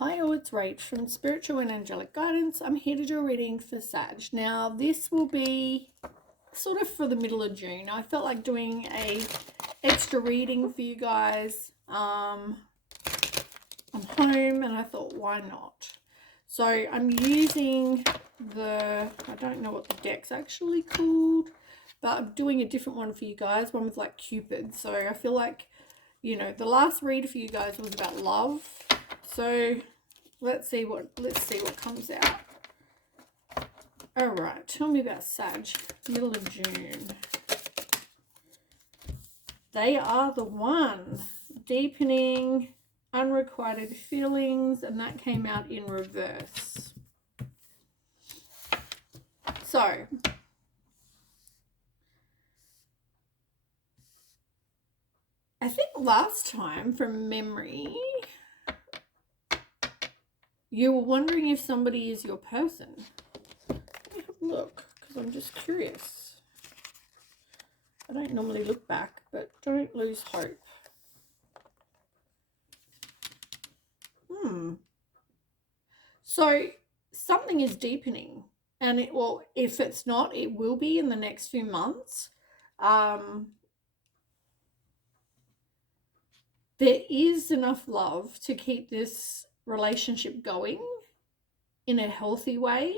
Hi, all, it's Rach from Spiritual and Angelic Guidance. I'm here to do a reading for Sag. Now, this will be sort of for the middle of June. I felt like doing a extra reading for you guys. I'm home and I thought, why not? So I'm using I don't know what the deck's actually called, but I'm doing a different one for you guys, one with like Cupid. So I feel like, the last read for you guys was about love. So let's see what comes out. All right, tell me about Sag, middle of June. They are the one. Deepening unrequited feelings, and that came out in reverse. So I think last time, from memory, you were wondering if somebody is your person. Let me have a look, because I'm just curious. I don't normally look back, but don't lose hope. So something is deepening, and if it's not, it will be in the next few months. There is enough love to keep this relationship going in a healthy way.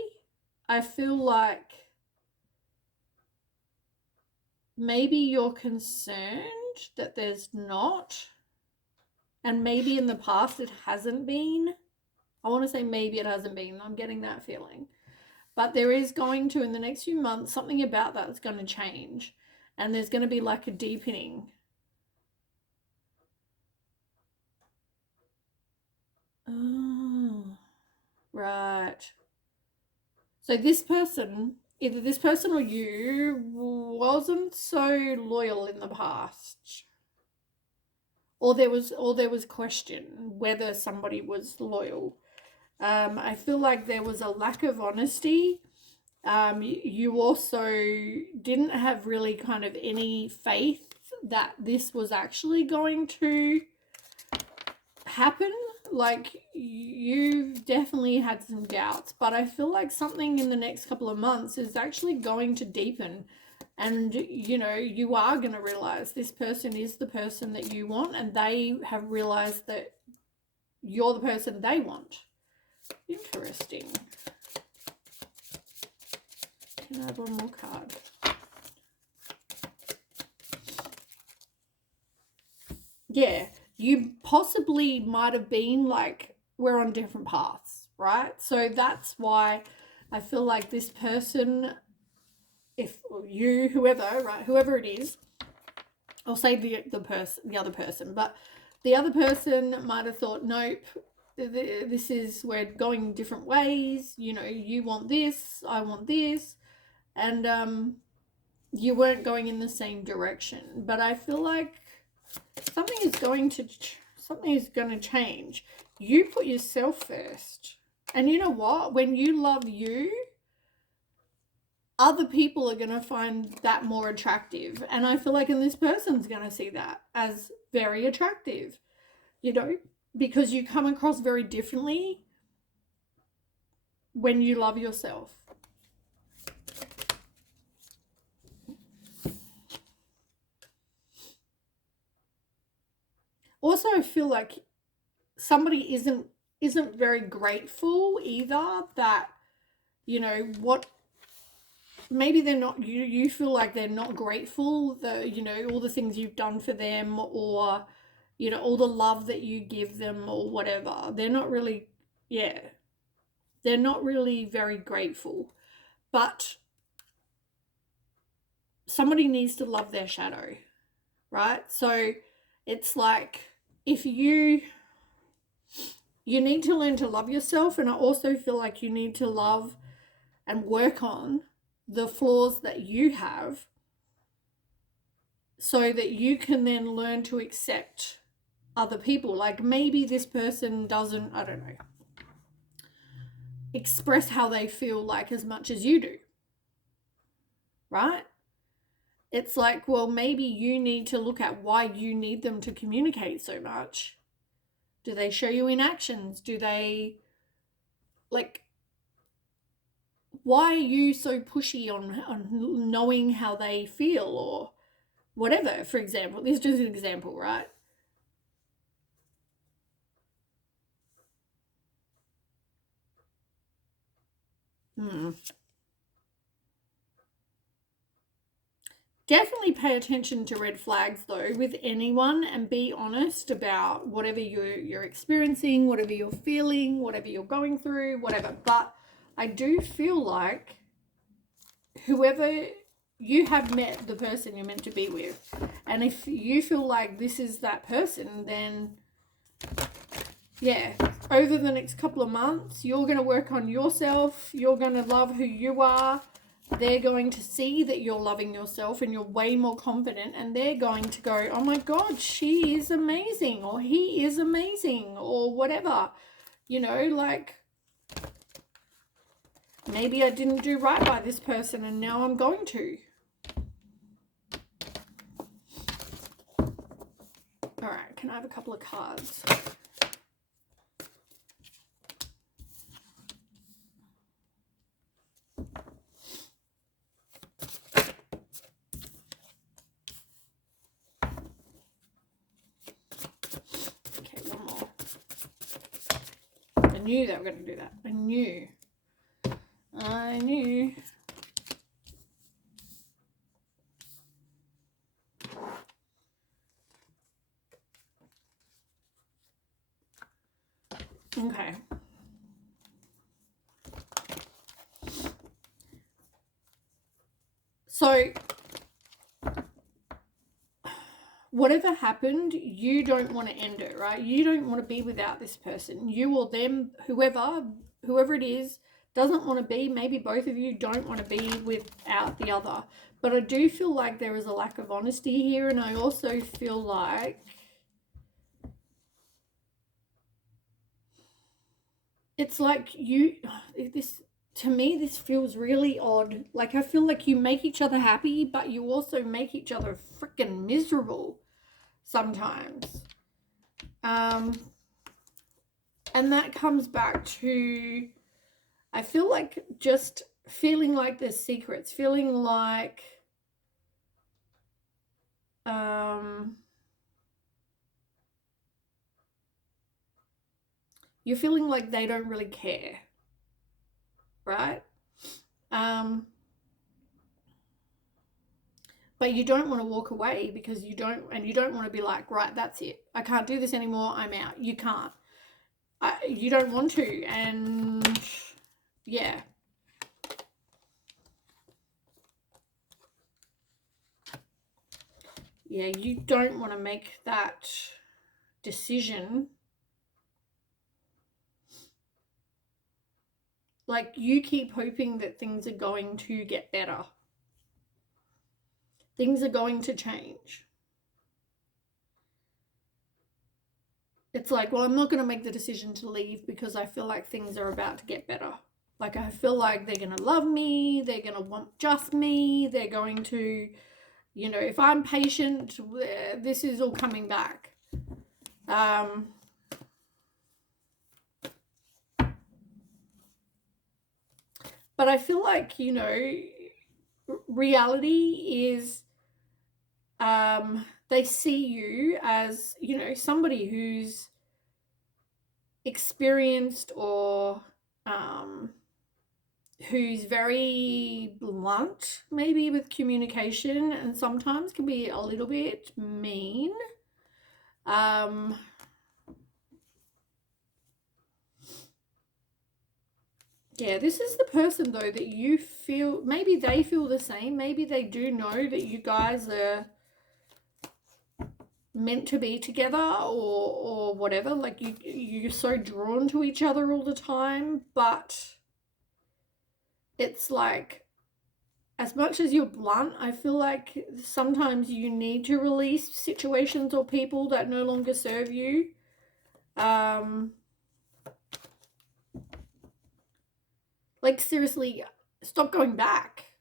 I feel like maybe you're concerned that there's not, and maybe in the past it hasn't been. I want to say maybe it hasn't been. I'm getting that feeling. But there is going to, in the next few months, something about that is going to change. And there's going to be like a deepening. Oh, right. So this person, either this person or you, wasn't so loyal in the past. Or there was question whether somebody was loyal. I feel like there was a lack of honesty. You also didn't have really kind of any faith that this was actually going to happen. Like, you've definitely had some doubts, but I feel like something in the next couple of months is actually going to deepen, and you are going to realize this person is the person that you want, and they have realized that you're the person they want. Interesting. Can I have one more card? Yeah, you possibly might have been like, we're on different paths, right? So that's why I feel like this person, if you, whoever, right, whoever it is, I'll say the other person, but the other person might have thought, nope, we're going different ways. You want this, I want this, and you weren't going in the same direction. But I feel like something is going to change. You put yourself first, and you know what? When you love you, other people are going to find that more attractive, and I feel like this person's going to see that as very attractive, because you come across very differently when you love yourself. Also, I feel like somebody isn't very grateful either, that what, maybe they're not, you feel like they're not grateful, all the things you've done for them, or all the love that you give them, or whatever. They're not really, they're not really very grateful. But somebody needs to love their shadow, right? So it's like, if you need to learn to love yourself, and I also feel like you need to love and work on the flaws that you have, so that you can then learn to accept other people. Like, maybe this person doesn't, I don't know, express how they feel like as much as you do, right? It's like, well, maybe you need to look at why you need them to communicate so much, Do they show you in actions? Do they, like, why are you so pushy on knowing how they feel or whatever? For example, this is just an example, right? Hmm. Definitely pay attention to red flags though with anyone, and be honest about whatever you're experiencing, whatever you're feeling, whatever you're going through, whatever. But I do feel like whoever you have met the person you're meant to be with, and if you feel like this is that person, then yeah, over the next couple of months you're going to work on yourself, you're going to love who you are, they're going to see that you're loving yourself and you're way more confident, and they're going to go, oh my god, she is amazing, or he is amazing, or whatever, like, maybe I didn't do right by this person and now I'm going to. All right, can I have a couple of cards? Okay, one more. I knew they were going to do that. I knew. Okay. So, whatever happened, you don't want to end it, right? You don't want to be without this person. You or them, whoever it is, doesn't want to be. Maybe both of you don't want to be without the other. But I do feel like there is a lack of honesty here, and I also feel like it's like this, to me, this feels really odd. Like, I feel like you make each other happy, but you also make each other freaking miserable sometimes. And that comes back to, I feel like, just feeling like there's secrets, feeling like you're feeling like they don't really care, right? But you don't want to walk away because you don't want to be like, right, that's it, I can't do this anymore, I'm out. You can't. You don't want to, and yeah. Yeah, you don't want to make that decision. Like, you keep hoping that things are going to get better. Things are going to change. It's like, well, I'm not going to make the decision to leave because I feel like things are about to get better. Like, I feel like they're going to love me, they're going to want just me, they're going to, if I'm patient, this is all coming back. But I feel like, reality is, they see you as, somebody who's experienced, or who's very blunt maybe with communication, and sometimes can be a little bit mean. Yeah, this is the person though that you feel, maybe they feel the same, maybe they do know that you guys are meant to be together, or whatever, like you're so drawn to each other all the time, but it's like, as much as you're blunt, I feel like sometimes you need to release situations or people that no longer serve you. Like, seriously, stop going back.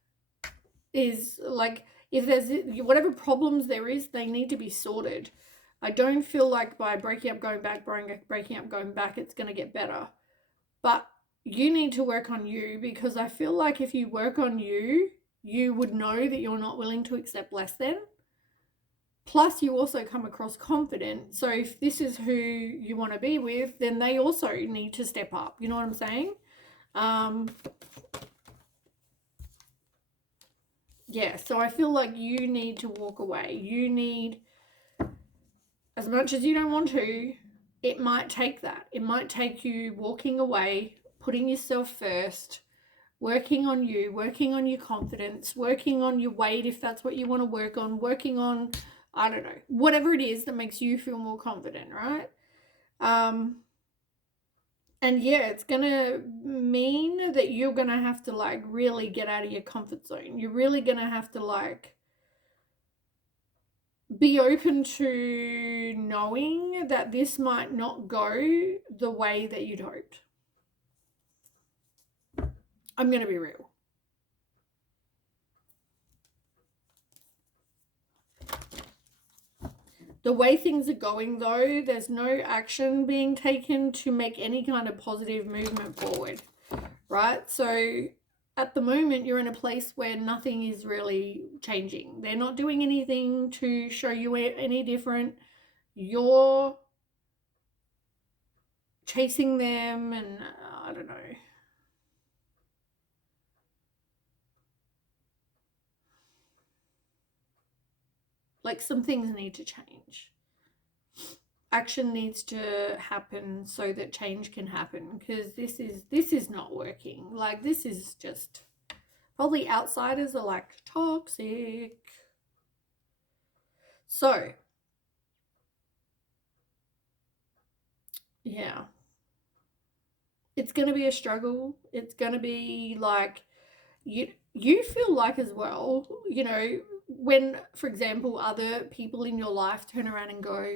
Is like, if there's whatever problems there is, they need to be sorted. I don't feel like by breaking up, going back, breaking up, going back, it's going to get better. But you need to work on you, because I feel like if you work on you, you would know that you're not willing to accept less than. Plus, you also come across confident. So if this is who you want to be with, then they also need to step up. You know what I'm saying? Yeah, so I feel like you need to walk away. You need, as much as you don't want to, it might take that. It might take you walking away, putting yourself first, working on you, working on your confidence, working on your weight if that's what you want to work on, working on, I don't know, whatever it is that makes you feel more confident, right? And yeah, it's going to mean that you're going to have to like really get out of your comfort zone. You're really going to have to like be open to knowing that this might not go the way that you'd hoped. I'm going to be real. The way things are going, though, there's no action being taken to make any kind of positive movement forward, right? So at the moment, you're in a place where nothing is really changing. They're not doing anything to show you any different. You're chasing them, and I don't know. Like, some things need to change. Action needs to happen so that change can happen, because this is not working. Like, this is just, probably outsiders are like toxic. So yeah, it's going to be a struggle. It's going to be like, you feel like as well, you know, when, for example, other people in your life turn around and go,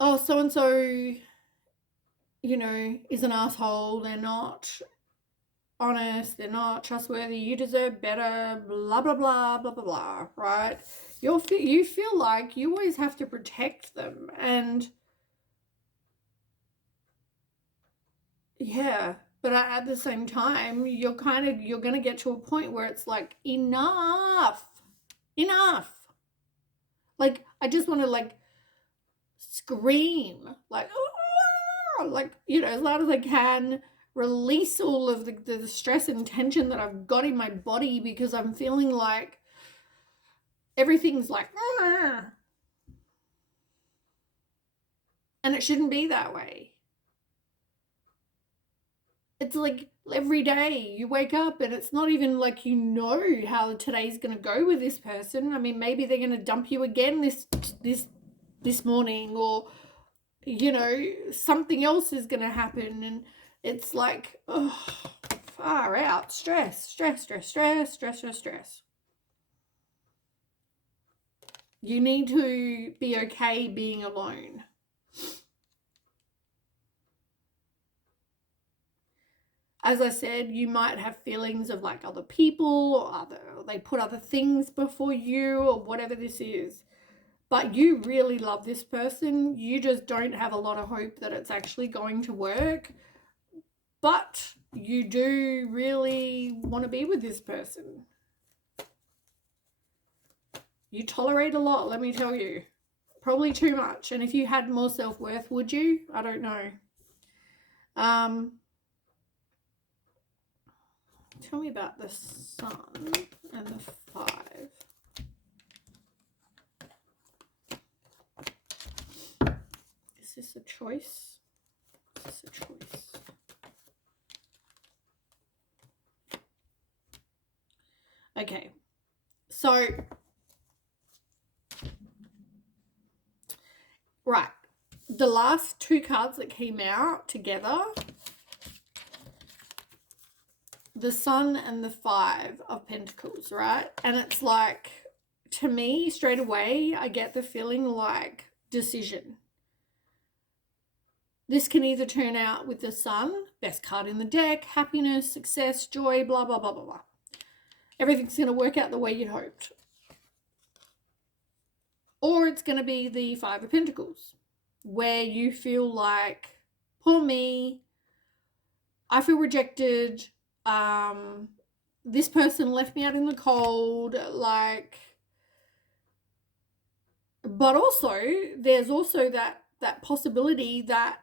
oh, so and so, you know, is an asshole, they're not honest, they're not trustworthy, you deserve better, blah blah blah blah blah blah, right? You feel like you always have to protect them. And yeah, but at the same time, you're going to get to a point where it's like, enough. Like, I just want to like scream, like, like, you know, as loud as I can, release all of the stress and tension that I've got in my body, because I'm feeling like everything's like, and it shouldn't be that way. It's like every day you wake up and it's not even like you know how today's going to go with this person. I mean, maybe they're going to dump you again this morning, or, you know, something else is going to happen, and it's like, oh, far out. Stress. You need to be okay being alone. As I said, you might have feelings of like other people, or they put other things before you, or whatever this is. But you really love this person. You just don't have a lot of hope that it's actually going to work. But you do really want to be with this person. You tolerate a lot, let me tell you. Probably too much. And if you had more self-worth, would you? I don't know. Tell me about the Sun and the 5. Is this a choice? Is this a choice? Okay. So, right. The last 2 cards that came out together, the Sun and the 5 of Pentacles, right? And it's like, to me, straight away, I get the feeling like decision. This can either turn out with the Sun, best card in the deck, happiness, success, joy, blah, blah, blah, blah, blah. Everything's going to work out the way you'd hoped. Or it's going to be the Five of Pentacles, where you feel like, poor me, I feel rejected, this person left me out in the cold, like, but also there's also that possibility that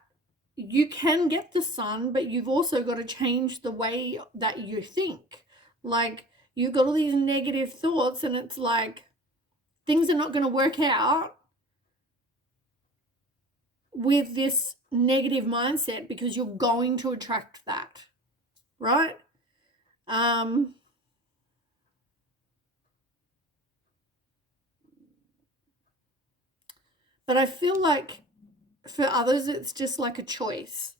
you can get the sun, but you've also got to change the way that you think. Like, you've got all these negative thoughts, and it's like things are not going to work out with this negative mindset because you're going to attract that, right? But I feel like for others, it's just like a choice.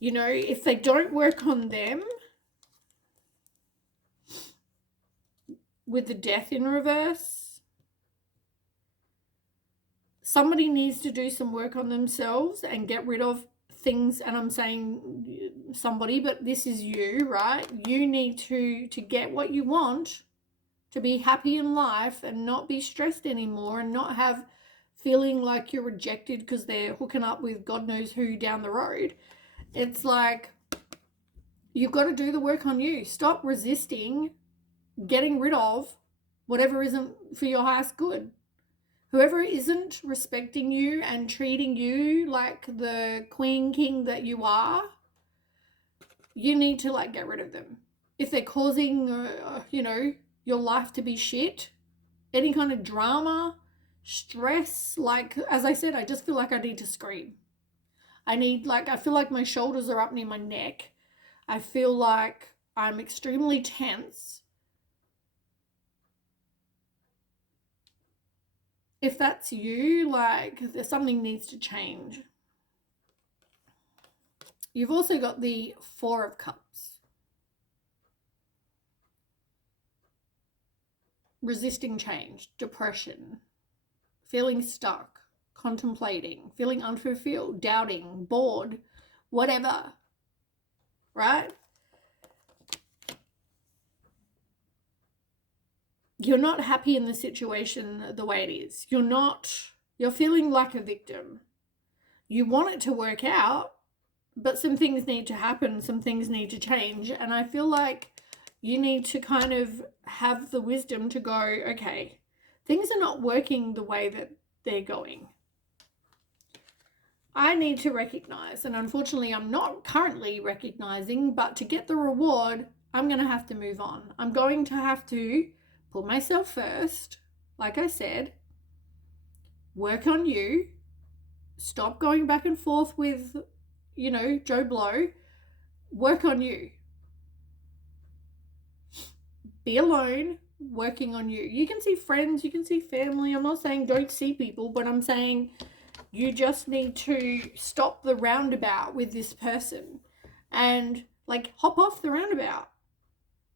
You know, if they don't work on them with the Death in reverse, somebody needs to do some work on themselves and get rid of things. And I'm saying somebody, but this is you, right? You need to get what you want, to be happy in life and not be stressed anymore, and not have feeling like you're rejected because they're hooking up with God knows who down the road. It's like, you've got to do the work on you. Stop resisting getting rid of whatever isn't for your highest good. Whoever isn't respecting you and treating you like the queen, king that you are, you need to like get rid of them. If they're causing, your life to be shit, any kind of drama, stress, like, as I said, I just feel like I need to scream. I feel like my shoulders are up near my neck. I feel like I'm extremely tense. If that's you, like, there's something needs to change. You've also got the Four of Cups. Resisting change, depression, feeling stuck, contemplating, feeling unfulfilled, doubting, bored, whatever, right? You're not happy in the situation the way it is. You're feeling like a victim. You want it to work out, but some things need to happen, some things need to change. And I feel like you need to kind of have the wisdom to go, okay, things are not working the way that they're going. I need to recognize, and unfortunately I'm not currently recognizing, but to get the reward, I'm going to have to move on. I'm going to have to put myself first, like I said, work on you, stop going back and forth with, Joe Blow, work on you. Be alone, working on you. You can see friends, you can see family. I'm not saying don't see people, but I'm saying you just need to stop the roundabout with this person and like hop off the roundabout.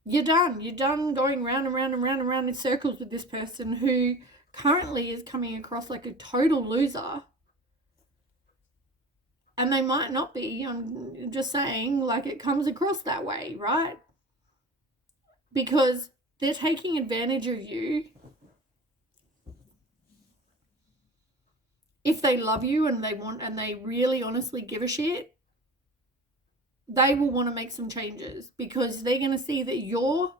You're done. You're done going round and round and round and round in circles with this person who currently is coming across like a total loser. And they might not be. I'm just saying, like, it comes across that way, right? Because they're taking advantage of you. If they love you and they really honestly give a shit, they will want to make some changes because they're going to see that you're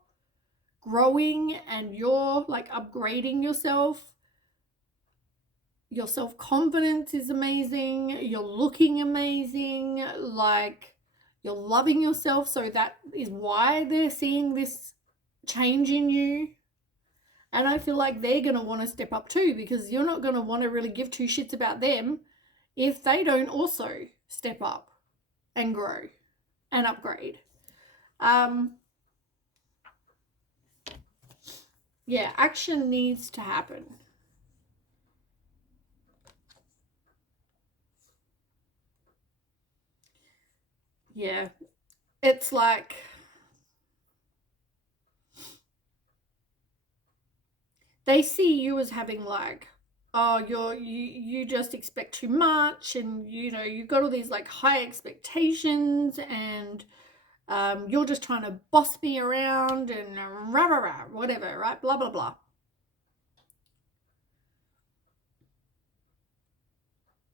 growing and you're like upgrading yourself. Your self-confidence is amazing. You're looking amazing. Like, you're loving yourself. So that is why they're seeing this change in you. And I feel like they're going to want to step up too, because you're not going to want to really give two shits about them if they don't also step up and grow and upgrade. Yeah, action needs to happen. Yeah, it's like they see you as having like, oh, you just expect too much, and you've got all these like high expectations, and you're just trying to boss me around and rah rah rah, whatever, right? Blah blah blah.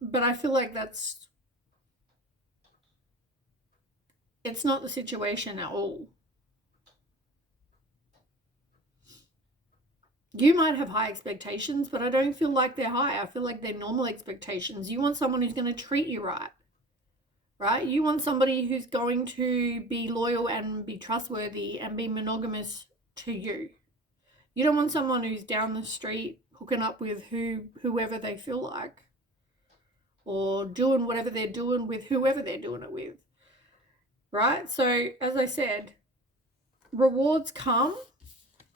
But I feel like it's not the situation at all. You might have high expectations, but I don't feel like they're high. I feel like they're normal expectations. You want someone who's going to treat you right, right? You want somebody who's going to be loyal and be trustworthy and be monogamous to you. You don't want someone who's down the street hooking up with whoever they feel like, or doing whatever they're doing with whoever they're doing it with, right? So, as I said, rewards come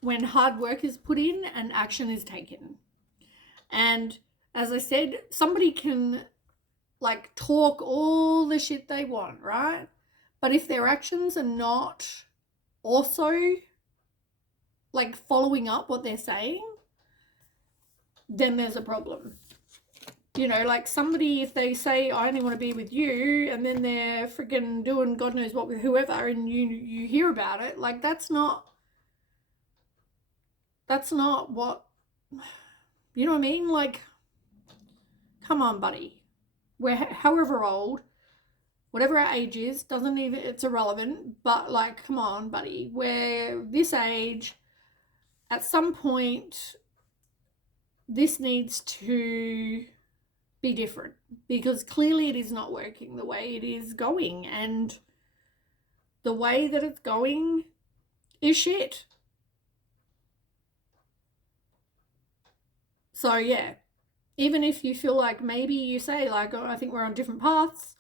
when hard work is put in and action is taken. And as I said, somebody can like talk all the shit they want, right? But if their actions are not also like following up what they're saying, then there's a problem. You know, like somebody, if they say, I only want to be with you, and then they're freaking doing God knows what with whoever, and you hear about it, like that's not what, you know what I mean? Like, come on, buddy. We're however old, whatever our age is, doesn't even, it's irrelevant, but like, come on, buddy. We're this age, at some point, this needs to be different, because clearly it is not working the way it is going, and the way that it's going is shit. So yeah, even if you feel like maybe you say like, oh, I think we're on different paths,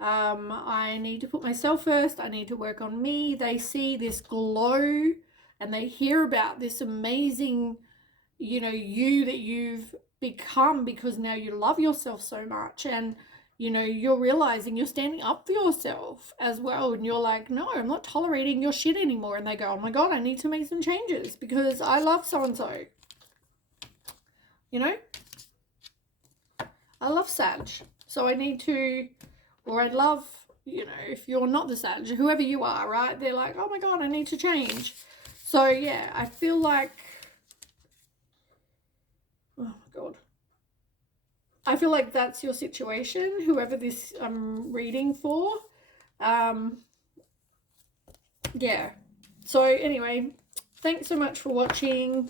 I need to put myself first, I need to work on me. They see this glow and they hear about this amazing, you know, you that you've become because now you love yourself so much, and you know, you're realizing you're standing up for yourself as well, and you're like, no, I'm not tolerating your shit anymore. And they go, oh my God, I need to make some changes because I love so and so. You know, I love Sag, so I need to, or I love, you know, if you're not the Sag, whoever you are, right? They're like, oh my God, I need to change. So yeah, I feel like, oh my God, I feel like that's your situation, whoever this I'm reading for. Yeah. So anyway, thanks so much for watching.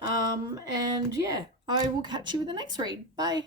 And yeah, I will catch you with the next read. Bye.